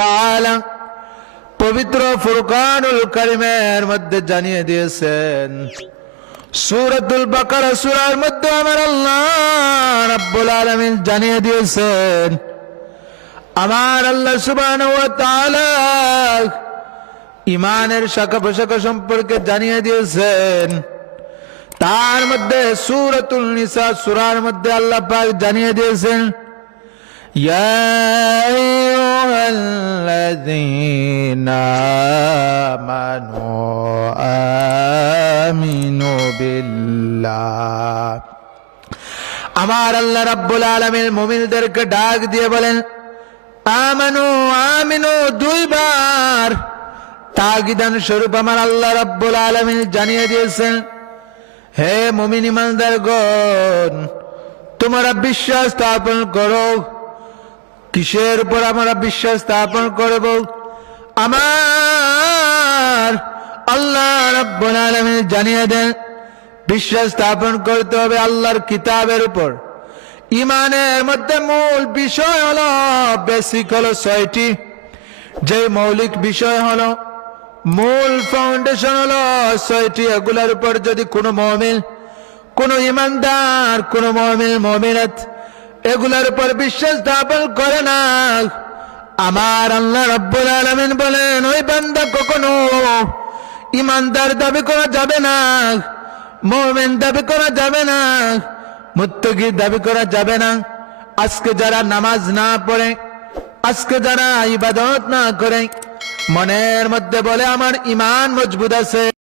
তাআলা পবিত্র ফুরকানুল কারিমের মধ্যে জানিয়ে দিয়েছেন, সূরাতুল বাকারা সূরার মধ্যে আমার আল্লাহ রাব্বুল আলামিন জানিয়ে দিয়েছেন, আমার আল্লাহ সুবহানাহু ওয়া তাআলা ইমানের শাখা প্রশাখা সম্পর্কে জানিয়ে দিয়েছেন, তার মধ্যে সূরাতুল নিসা সূরার মধ্যে আল্লাহ পাক জানিয়ে দিয়েছেন ইয়া আইয়ুহাল্লাযীনা আমানু আমিনু বিল্লাহ আমার আল্লাহ রাব্বুল আলামিন মুমিনদেরকে ডাক দিয়ে বলেন, আমানু, আমিনু দুইবার তাগিদান স্বরূপ আমার আল্লাহ রাব্বুল আলামিন জানিয়ে দিয়েছেন, হে মুমিন ইমানদার গণ তোমরা বিশ্বাস স্থাপন করো কিসের উপর আমরা বিশ্বাস স্থাপন করব? আমার আল্লাহ জানিয়ে দেন, বিশ্বাস স্থাপন করতে হবে আল্লাহর কিতাবের উপর। ইমানের মধ্যে মূল বিষয় হলো বেসিক হলো ছয়টি। যে মৌলিক বিষয় হলো, মূল ফাউন্ডেশন হলো ছয়টি। এগুলোর উপর যদি কোনো মমিন, কোন ইমানদার, কোন মমিন, মমিনাত এগুলোর উপর বিশ্বাস স্থাপন করে না। আমার আল্লাহ রব্বুল আলমিন বলেন, ওই বান্দা কখনো ইমানদার দাবি করা যাবে না, মোমেন দাবি করা যাবে না মুত্তকির দাবি করা যাবে না। আজকে যারা নামাজ না পড়ে, আজকে যারা ইবাদত না করে, মনের মধ্যে বলে, আমার ইমান মজবুত আছে।